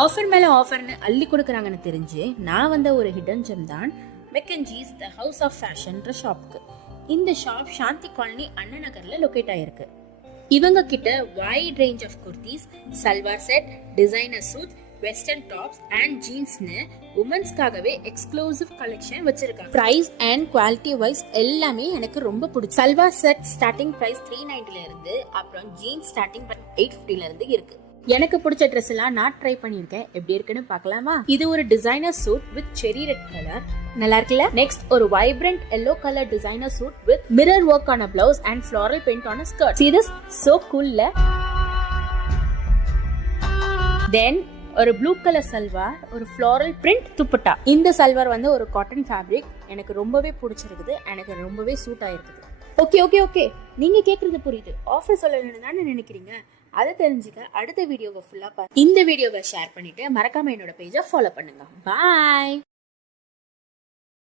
Offer மேல ஆஃபர்னு அள்ளி கொடுக்குறாங்கன்னு தெரிஞ்சு நான் வந்த ஒரு ஹிடன் ஜெம் தான் மெக்கன்ஜீஸ் த ஹவுஸ் ஆஃப் ஃபேஷன்ற ஷாப்க்கு. இந்த ஷாப் சாந்தி காலனி அண்ணா நகர்ல லொகேட் ஆயிருக்கு. இவங்க கிட்ட wide range of kurtis, salwar set, designer suit, western tops and ஜீன்ஸ்னு உமன்ஸ்க்காகவே எக்ஸ்க்ளூசிவ் கலெக்ஷன் வச்சிருக்காங்க. பிரைஸ் அண்ட் குவாலிட்டி வைஸ் எல்லாமே எனக்கு ரொம்ப பிடிக்கும். சல்வார் செட் ஸ்டார்டிங் பிரைஸ் 390ல இருந்து, அப்புறம் ஜீன்ஸ் ஸ்டார்டிங் 850ல இருந்து இருக்கு. எனக்கு பிடிச்ச ட்ரெஸ் எல்லாம் நான் ட்ரை பண்ணியிருக்கேன். எப்படி இருக்குன்னு பார்க்கலாமா? இது ஒரு designer suit with cherry red colour, நல்லா இருக்குல்ல? நெக்ஸ்ட் ஒரு vibrant yellow colour designer suit with mirror work ஆன பிளவுஸ் அண்ட் ஃப்ளாரல் பெயிண்ட் ஆன skirt. See this? So cool ல. தென் ஒரு ப்ளூ கலர் சல்வார், ஒரு ஃப்ளாரல் பிரிண்ட் துப்பட்டா. இந்த சல்வார் வந்து ஒரு காட்டன் ஃபேப்ரிக், எனக்கு ரொம்பவே பிடிச்சிருக்குது, எனக்கு ரொம்பவே சூட் ஆயிருக்குது. ஓகே ஓகே ஓகே, நீங்க கேக்குறது புரியுது. ஆஃபர் சொல்லணும்னு தானே நினைக்கிறீங்க? அதை தெரிஞ்சுக்க அடுத்த வீடியோவை ஃபுல்லா பாருங்க. இந்த வீடியோவை ஷேர் பண்ணிட்டு மறக்காம என்னோட பேஜை ஃபாலோ பண்ணுங்க. பாய்.